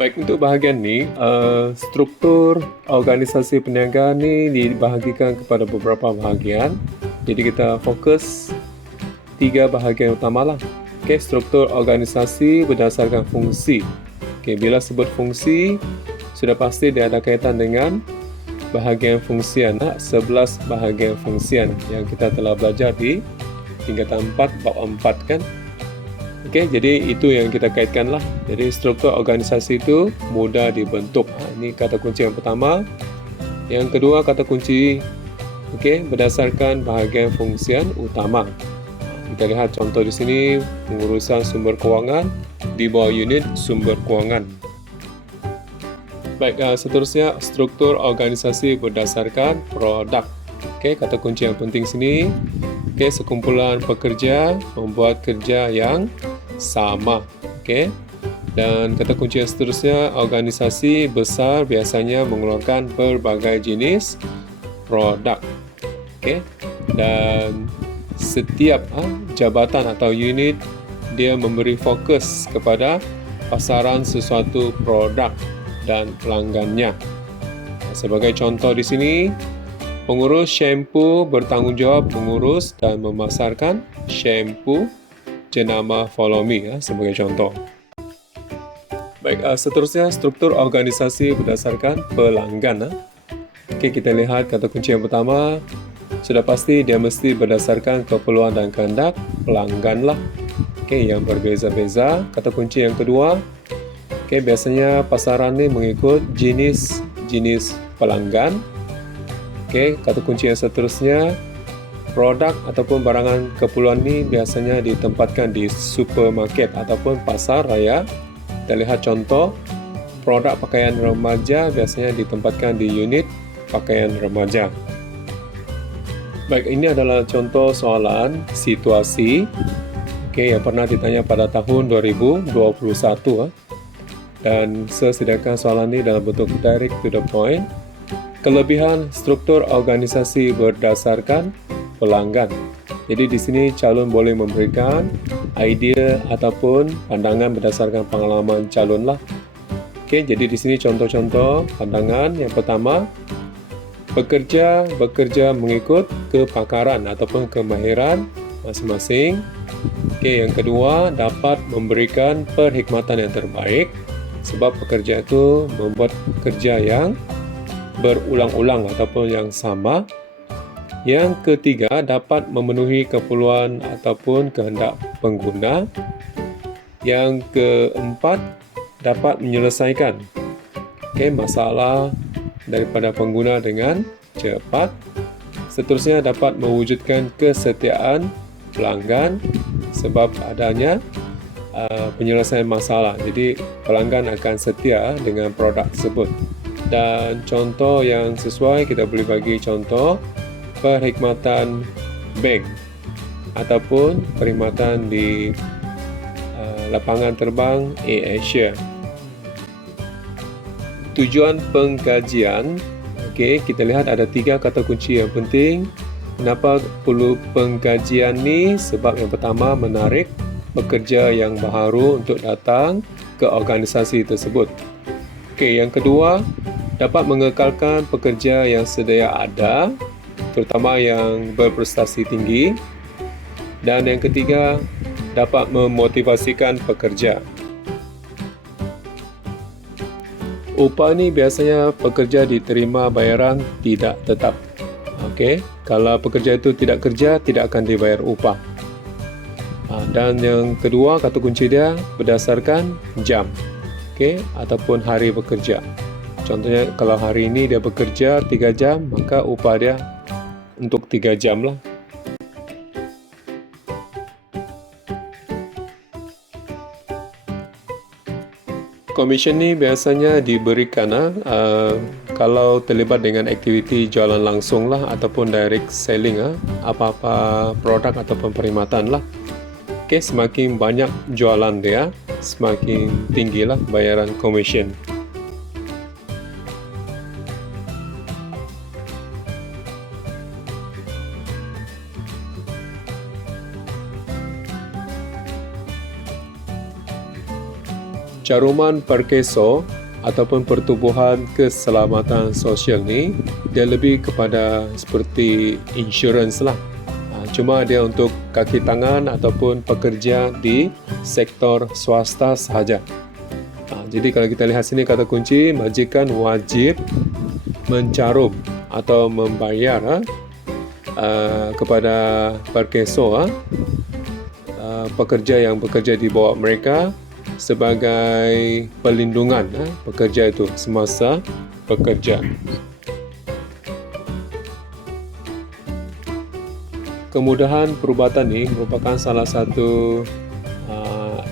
Baik, untuk bahagian ni, struktur organisasi perniagaan ni dibahagikan kepada beberapa bahagian. Jadi kita fokus 3 bahagian utama lah. Okay, struktur organisasi berdasarkan fungsi. Okay, bila sebut fungsi, sudah pasti dia ada kaitan dengan bahagian fungsian, 11 bahagian fungsian yang kita telah belajar di tingkatan 4, bab 4 kan. Okey, jadi itu yang kita kaitkan lah. Jadi struktur organisasi itu mudah dibentuk. Ini kata kunci yang pertama. Yang kedua, kata kunci berdasarkan bahagian fungsian utama. Kita lihat contoh di sini, pengurusan sumber kewangan di bawah unit sumber kewangan. Baik, seterusnya struktur organisasi berdasarkan produk. Okey, kata kunci yang penting sini. Okey, sekumpulan pekerja membuat kerja yang sama. Okey. Dan kata kunci yang seterusnya, organisasi besar biasanya mengeluarkan berbagai jenis produk. Okey. Dan setiap jabatan atau unit dia memberi fokus kepada pasaran sesuatu produk dan pelanggannya. Sebagai contoh di sini, pengurus shampoo bertanggungjawab mengurus dan memasarkan shampoo jenama Follow Me sebagai contoh. Baik, seterusnya struktur organisasi berdasarkan pelanggan. Okey, kita lihat kata kunci yang pertama. Sudah pasti dia mesti berdasarkan keperluan dan kehendak pelanggan lah. Okey, yang berbeza-beza. Kata kunci yang kedua. Okey, biasanya pasaran ni mengikut jenis pelanggan. Okey, kata kunci yang seterusnya, produk ataupun barangan keperluan ni biasanya ditempatkan di supermarket ataupun pasar raya. Kita lihat contoh, produk pakaian remaja biasanya ditempatkan di unit pakaian remaja. Baik, ini adalah contoh soalan situasi yang pernah ditanya pada tahun 2021. Dan saya sediakan soalan ini dalam bentuk direct to the point. Kelebihan struktur organisasi berdasarkan pelanggan. Jadi di sini calon boleh memberikan idea ataupun pandangan berdasarkan pengalaman calon lah. Okey, jadi di sini contoh-contoh pandangan. Yang pertama, pekerja bekerja mengikut kepakaran ataupun kemahiran masing-masing. Okey, yang kedua, dapat memberikan perkhidmatan yang terbaik sebab pekerja itu membuat kerja yang berulang-ulang ataupun yang sama. Yang ketiga, dapat memenuhi keperluan ataupun kehendak pengguna. Yang keempat, dapat menyelesaikan masalah daripada pengguna dengan cepat. Seterusnya, dapat mewujudkan kesetiaan pelanggan sebab adanya penyelesaian masalah. Jadi, pelanggan akan setia dengan produk tersebut. Dan contoh yang sesuai, kita boleh bagi contoh perkhidmatan bank ataupun perkhidmatan di lapangan terbang AirAsia. Tujuan pengkajian, kita lihat ada 3 kata kunci yang penting. Kenapa perlu pengkajian ni? Sebab yang pertama, menarik pekerja yang baharu untuk datang ke organisasi tersebut. Yang kedua, dapat mengekalkan pekerja yang sedia ada, terutama yang berprestasi tinggi. Dan yang ketiga, dapat memotivasikan pekerja. Upah ni biasanya pekerja diterima bayaran tidak tetap. Kalau pekerja itu tidak kerja, tidak akan dibayar upah. Dan yang kedua, kata kunci dia berdasarkan jam, ataupun hari bekerja. Contohnya, kalau hari ini dia bekerja 3 jam, maka upah dia untuk 3 jam lah. Komisen ni biasanya diberikan kalau terlibat dengan aktiviti jualan langsung lah ataupun direct selling apa-apa produk ataupun perkhidmatan lah. Semakin banyak jualan dia, semakin tinggilah bayaran komisen. caruman Parkeso ataupun pertubuhan keselamatan sosial ni, dia lebih kepada seperti insurans lah. Cuma dia untuk kaki tangan ataupun pekerja di sektor swasta sahaja. Jadi kalau kita lihat sini kata kunci, majikan wajib mencarum atau membayar kepada Parkeso pekerja yang bekerja di bawah mereka sebagai perlindungan pekerja itu semasa bekerja. Kemudahan perubatan ini merupakan salah satu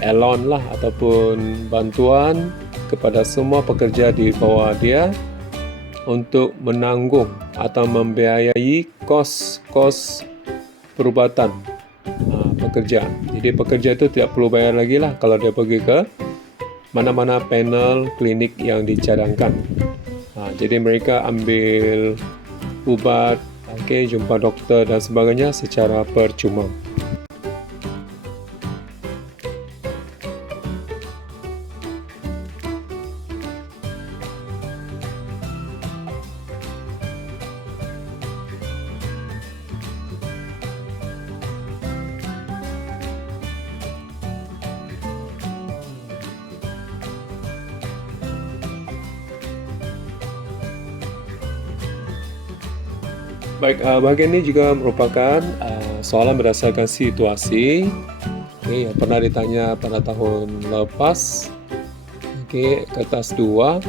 add-on lah ataupun bantuan kepada semua pekerja di bawah dia untuk menanggung atau membiayai kos-kos perubatan pekerja. Jadi pekerja itu tidak perlu bayar lagi lah kalau dia pergi ke mana-mana panel klinik yang dicadangkan. Jadi mereka ambil ubat, jumpa doktor dan sebagainya secara percuma. Baik, bahagian ini juga merupakan soalan berdasarkan situasi yang pernah ditanya pada tahun lepas. Kertas 2.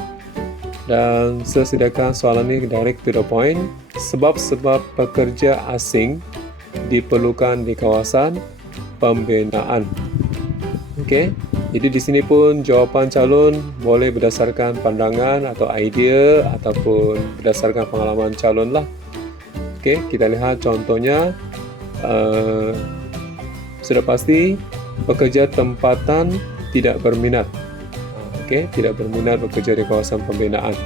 Dan saya sediakan soalan ini direct to the point. Sebab-sebab pekerja asing diperlukan di kawasan pembinaan. Jadi di sini pun jawapan calon boleh berdasarkan pandangan atau idea ataupun berdasarkan pengalaman calon lah. Kita lihat contohnya. Sudah pasti pekerja tempatan tidak berminat. Tidak berminat bekerja di kawasan pembinaan.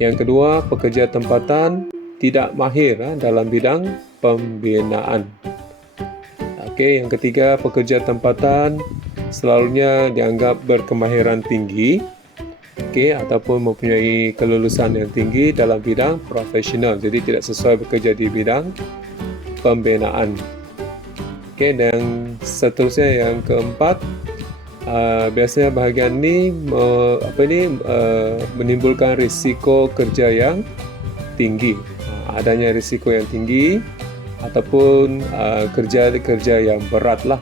Yang kedua, pekerja tempatan tidak mahir dalam bidang pembinaan. Yang ketiga, pekerja tempatan selalunya dianggap berkemahiran tinggi ataupun mempunyai kelulusan yang tinggi dalam bidang profesional, jadi tidak sesuai bekerja di bidang pembinaan. Dan seterusnya yang keempat, biasanya bahagian ini menimbulkan risiko kerja yang tinggi. Adanya risiko yang tinggi ataupun kerja-kerja yang berat lah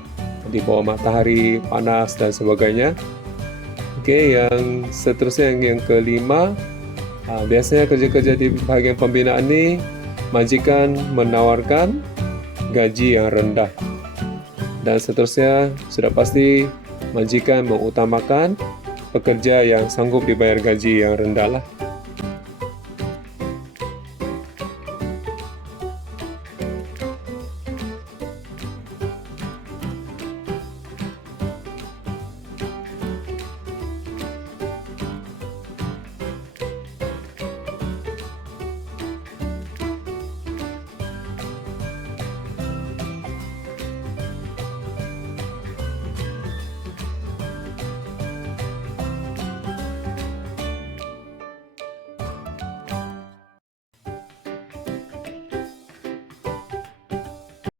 di bawah matahari, panas dan sebagainya. Yang seterusnya yang kelima, biasanya kerja-kerja di bahagian pembinaan ini majikan menawarkan gaji yang rendah. Dan seterusnya sudah pasti majikan mengutamakan pekerja yang sanggup dibayar gaji yang rendah lah.